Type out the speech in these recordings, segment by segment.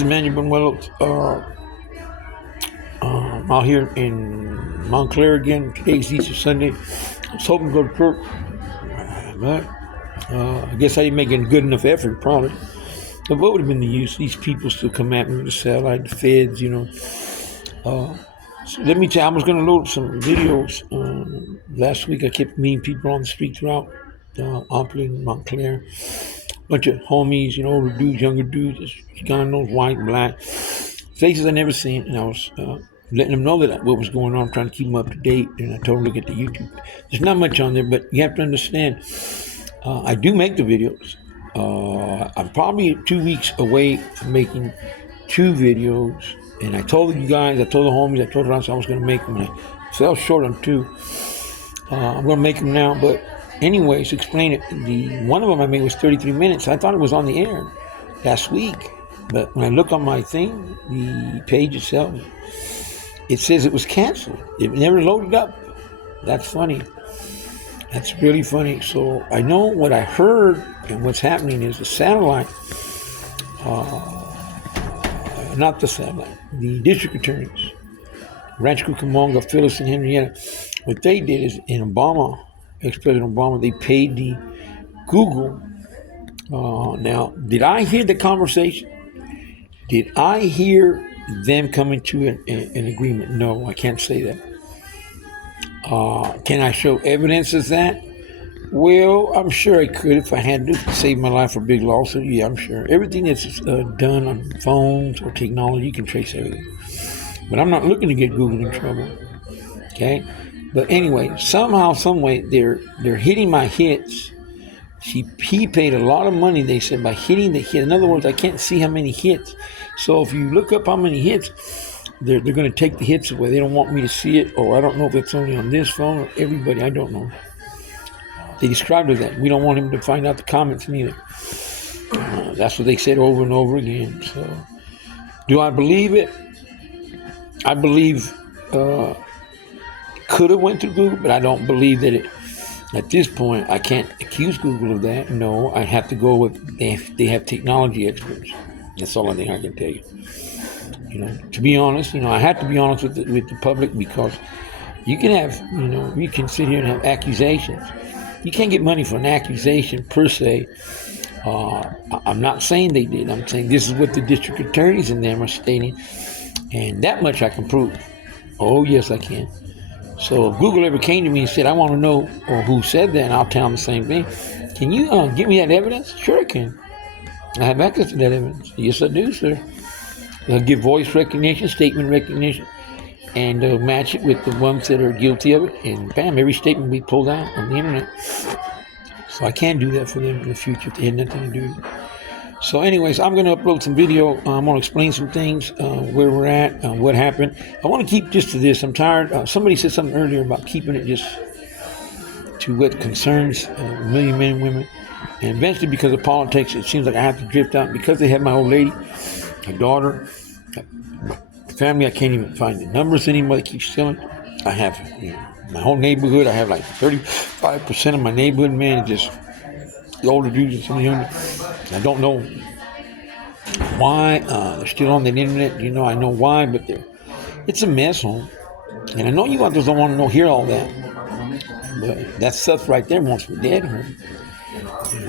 is Emmanuel Benuelo. I'm out here in Montclair again. Today's Easter Sunday. I was hoping to go to church, but I guess I didn't make a good enough effort, probably. But what would have been the use? These people still come at me with the satellite, the feds, So let me tell you, I was going to load some videos. Last week, I kept meeting people on the street throughout Opry and Montclair. Bunch of homies, older dudes, younger dudes, God knows, white, black, faces I never seen. And I was letting them know that what was going on, trying to keep them up to date. And I told them to look at the YouTube. There's not much on there, but you have to understand, I do make the videos. I'm probably 2 weeks away from making 2 videos. And I told you guys, I told the homies, I told the I was going to make them. And I fell short on 2. I'm going to make them now, but anyways, explain it. The one of them I made was 33 minutes. I thought it was on the air last week, but when I look on my thing, the page itself, it says it was canceled. It never loaded up. That's funny. That's really funny. So I know what I heard, and what's happening is the satellite, not the satellite, the district attorneys, Rancho Cucamonga, Phyllis, and Henrietta, what they did is in Obama, ex-President Obama, they paid the Google. Now, did I hear the conversation? Did I hear them coming to an agreement? No, I can't say that. Can I show evidence of that? Well, I'm sure I could if I had to save my life for a big lawsuit. Yeah, I'm sure. Everything that's done on phones or technology, you can trace everything. But I'm not looking to get Google in trouble. Okay? But anyway, somehow, some way, they're hitting my hits. He paid a lot of money, they said, by hitting the hit. In other words, I can't see how many hits. So if you look up how many hits, they're going to take the hits away. They don't want me to see it, or I don't know if it's only on this phone or everybody. I don't know. They described it that. We don't want him to find out the comments neither. That's what they said over and over again. So, do I believe it? I believe could have went to Google, but I don't believe that it. At this point, I can't accuse Google of that. No, I have to go with they have technology experts. That's all I think I can tell you. To be honest, I have to be honest with the public, because you can have, you can sit here and have accusations. You can't get money for an accusation per se. I'm not saying they did. I'm saying this is what the district attorneys in them are stating, and that much I can prove. Oh yes, I can. So if Google ever came to me and said, I want to know who said that, and I'll tell them the same thing. Can you give me that evidence? Sure I can. I have access to that evidence. Yes, I do, sir. They'll give voice recognition, statement recognition, and match it with the ones that are guilty of it. And bam, every statement will be pulled out on the internet. So I can do that for them in the future if they had nothing to do with it. So anyways, I'm going to upload some video. I'm going to explain some things, where we're at, what happened. I want to keep just to this. I'm tired. Somebody said something earlier about keeping it just to what concerns a million men and women. And eventually, because of politics, it seems like I have to drift out. Because they have my old lady, my daughter, my family, I can't even find the numbers anymore. They keep stealing. I have my whole neighborhood. I have like 35% of my neighborhood, man, just the older dudes and some of the younger. I don't know why they're still on the internet. I know why, but it's a mess, home. And I know you others don't want to hear all that. But that stuff right there wants me dead, home.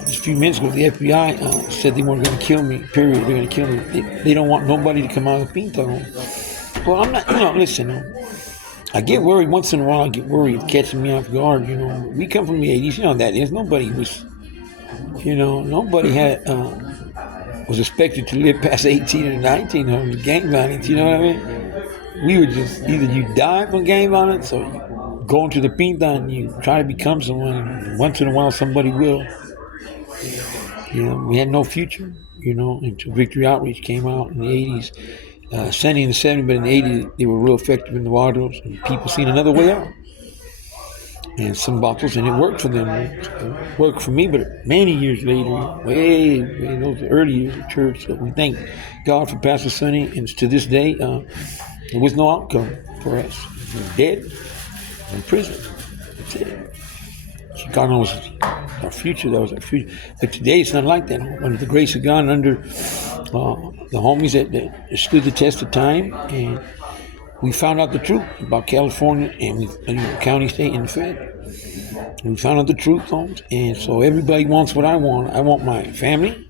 Just a few minutes ago, the FBI said they weren't going to kill me, period. They're going to kill me. They don't want nobody to come out of the Pinto home. Well, I'm not, listen, I get worried once in a while. I get worried catching me off guard. We come from the 80s. You know that is. Nobody was... nobody was expected to live past 18 or 19 on gang violence, you know what I mean? We were just, either you die from gang violence or you go into the pinta and you try to become someone. Once in a while, somebody will. We had no future, until Victory Outreach came out in the 80s. Sending in the 70s, but in the 80s, they were real effective in the waters, and people seen another way out. And some bottles, and it worked for them. It worked for me, but many years later, way those early years of church, so we thank God for Pastor Sonny, and to this day, there was no outcome for us. He was dead, in prison. That's it. Chicago was our future. That was our future. But today, it's not like that. Under the grace of God, under the homies that stood the test of time, and we found out the truth about California and county, state, and the Fed. We found out the truth, homes, and so everybody wants what I want. I want my family.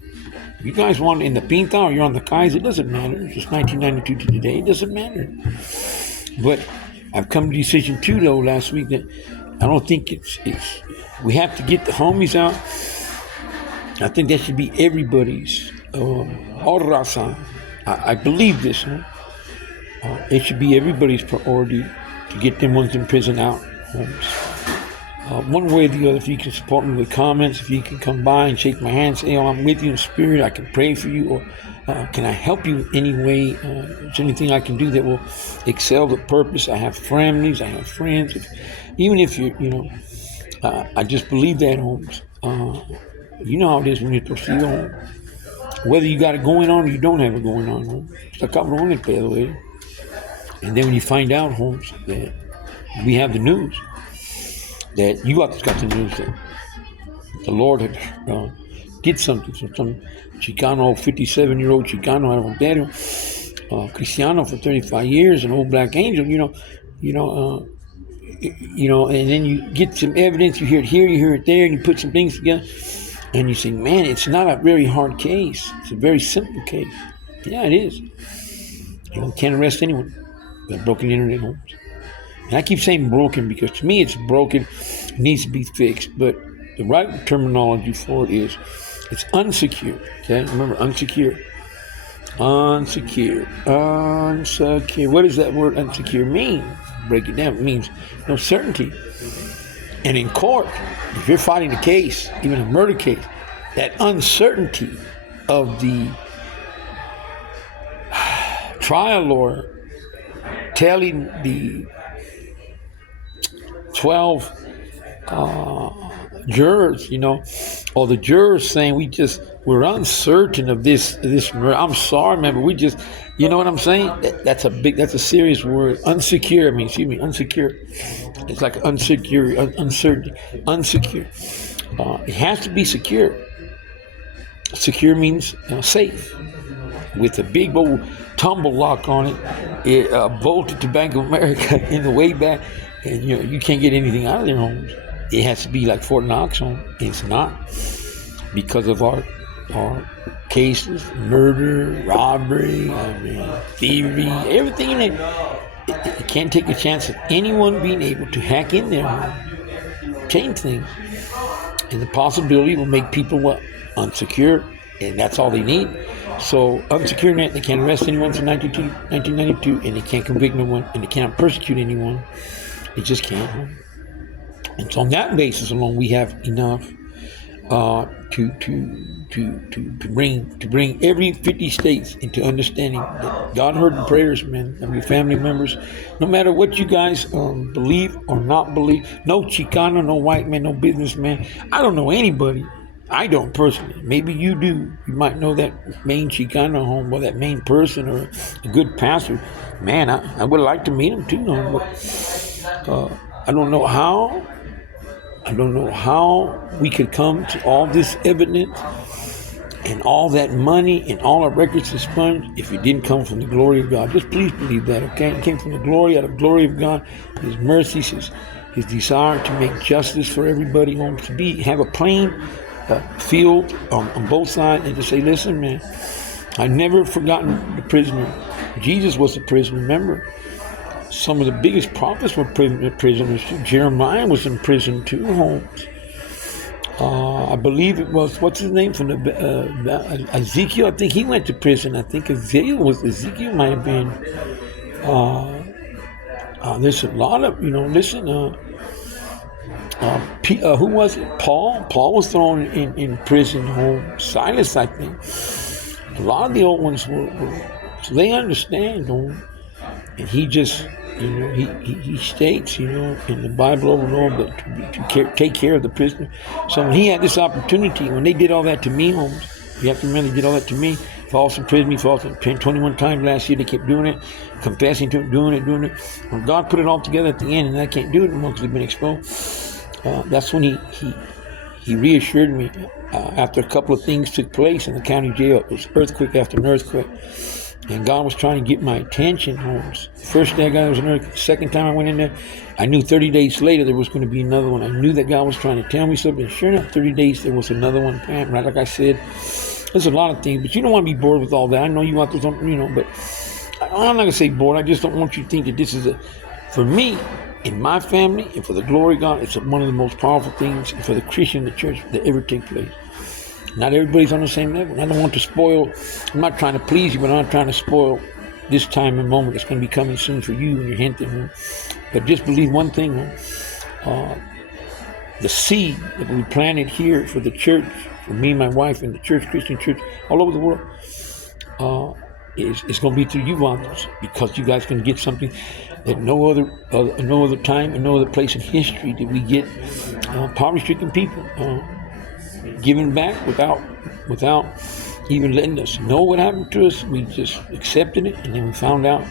If you guys want in the Pinta or you're on the Kais, it doesn't matter. It's 1992 to today. It doesn't matter. But I've come to the decision too, though, last week that I don't think it's. We have to get the homies out. I think that should be everybody's. All raza. I believe this. Huh? It should be everybody's priority to get them ones in prison out. Homes. One way or the other, if you can support me with comments, if you can come by and shake my hand, say, "Oh, I'm with you in spirit. I can pray for you," or can I help you in any way? Is there anything I can do that will excel the purpose? I have families. I have friends. Even if I just believe that, homes. You know how it is when you're home. Whether you got it going on or you don't have it going on, homes. Está cabrón el pedo, eh? And then when you find out, homes, that we have the news, that you got the news that the Lord had did something. So some Chicano, 57-year-old Chicano out of Ontario, Cristiano for 35 years, an old black angel, and then you get some evidence, you hear it here, you hear it there, and you put some things together, and you say, man, it's not a very hard case. It's a very simple case. Yeah, it is. Can't arrest anyone. With broken internet homes. And I keep saying broken because to me it's broken. It needs to be fixed. But the right terminology for it is it's unsecured. Okay? Remember, unsecured. Unsecured. Unsecured. What does that word unsecured mean? Break it down. It means no certainty. And in court, if you're fighting a case, even a murder case, that uncertainty of the trial lawyer telling the 12 jurors, or the jurors saying we're uncertain of this murder. I'm sorry, man, but we just, you know what I'm saying? That's a serious word. Unsecure. Unsecure. It's like unsecure, uncertainty, unsecure. It has to be secure. Secure means safe, with a big old tumble lock on it. It bolted to Bank of America in the way back, and you can't get anything out of their homes. It has to be like Fort Knox home. It's not, because of our cases, murder, robbery, thievery, everything in it. You can't take a chance of anyone being able to hack in their home, change things, and the possibility will make people unsecure, and that's all they need. So unsecure net, they can't arrest anyone since 1992, and they can't convict no one, and they cannot persecute anyone. They just can't. And so on that basis alone, we have enough to bring every 50 states into understanding that God heard the prayers, man, of your family members. No matter what you guys believe or not believe, no Chicano, no white man, no businessman. I don't know anybody. I don't personally. Maybe you do. You might know that main Chicano home, or that main person, or a good pastor. Man, I would like to meet him too. But I don't know how. I don't know how we could come to all this evidence and all that money and all our records expunged if it didn't come from the glory of God. Just please believe that, okay? It came from the glory, out of the glory of God, His mercies, His desire to make justice for everybody, have a plain field on both sides, and to say, listen, man, I've never forgotten the prisoner. Jesus was a prisoner, remember? Some of the biggest prophets were prisoners. Jeremiah was in prison too, Holmes. I believe it was, what's his name, from the Ezekiel. I think he went to prison. I think Ezekiel might have been. There's a lot of, listen, who was it? Paul was thrown in prison. Home. Silas, I think. A lot of the old ones were so they understand, and he just, he states, in the Bible over and over, that to take care of the prisoner. So when he had this opportunity, when they did all that to me, Holmes, you have to remember they did all that to me. False imprisonment, false 21 times last year. They kept doing it, confessing to it, doing it. When God put it all together at the end, and I can't do it anymore because they've been exposed. That's when he reassured me after a couple of things took place in the county jail. It was earthquake after an earthquake. And God was trying to get my attention, Holmes. The first day I got it was an earthquake. The second time I went in there, I knew 30 days later there was going to be another one. I knew that God was trying to tell me something. Sure enough, 30 days there was another one. Right, like I said, there's a lot of things, but you don't want to be bored with all that. I know you want to, but I'm not going to say bored. I just don't want you to think that this is for me, in my family, and for the glory of God, it's one of the most powerful things for the Christian, the church, that ever take place. Not everybody's on the same level. I don't want to spoil. I'm not trying to please you, but I'm not trying to spoil this time and moment that's going to be coming soon for you and your hinting. But just believe one thing, the seed that we planted here for the church, for me, my wife, and the church, Christian church, all over the world, is going to be through you, Wandos, because you guys can get something that no other time and no other place in history did we get poverty-stricken people giving back without even letting us know what happened to us. We just accepted it, and then we found out,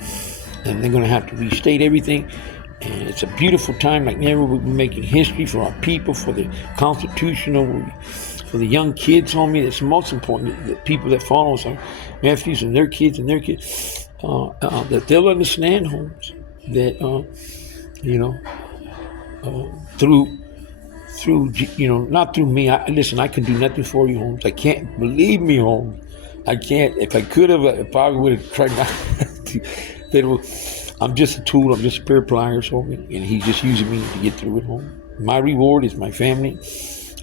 and they're going to have to restate everything. And it's a beautiful time like never. We'll be making history for our people, for the constitutional, for the young kids on me. That's most important. The people that follow us, our nephews and their kids, that they'll understand, Holmes, that through not through me. Listen, I can do nothing for you, Holmes. I can't. Believe me, Holmes. I can't. If I could have, I probably would have tried not to. I'm just a tool. I'm just a pair of pliers for me, and he's just using me to get through it, Holmes. My reward is my family,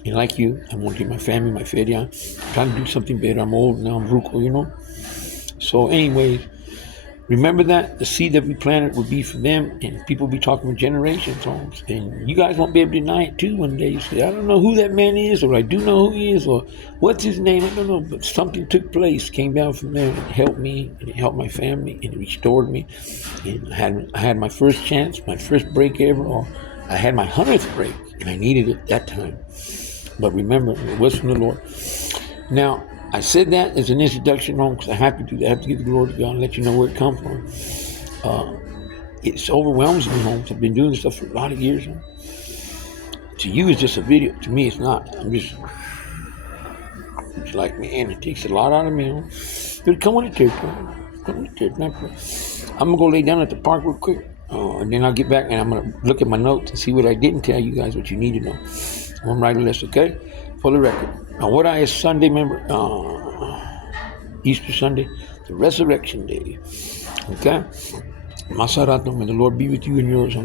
and like you, I want to get my family, my feria. I'm trying to do something better. I'm old now. I'm brutal, So, anyways, remember that the seed that we planted would be for them, and people will be talking for generations, Holmes. And you guys won't be able to deny it too one day. You say, I don't know who that man is, or I do know who he is, or what's his name, I don't know. But something took place, came down from there, and it helped me, and it helped my family, and it restored me. And I had my first chance, my first break ever, or I had my 100th break, and I needed it that time. But remember, it was from the Lord. Now, I said that as an introduction, Home, because I have to do that. I have to give the glory to God and let you know where it comes from. It overwhelms me, Holmes. I've been doing this stuff for a lot of years. To you, it's just a video. To me, it's not. It's like, man, it takes a lot out of me. But come on the church, I'm going to go lay down at the park real quick. And then I'll get back and I'm going to look at my notes and see what I didn't tell you guys, what you need to know. One right list, okay? For the record. Now, what is Sunday, remember? Easter Sunday, the Resurrection Day. Okay? Masarato, may the Lord be with you and yours.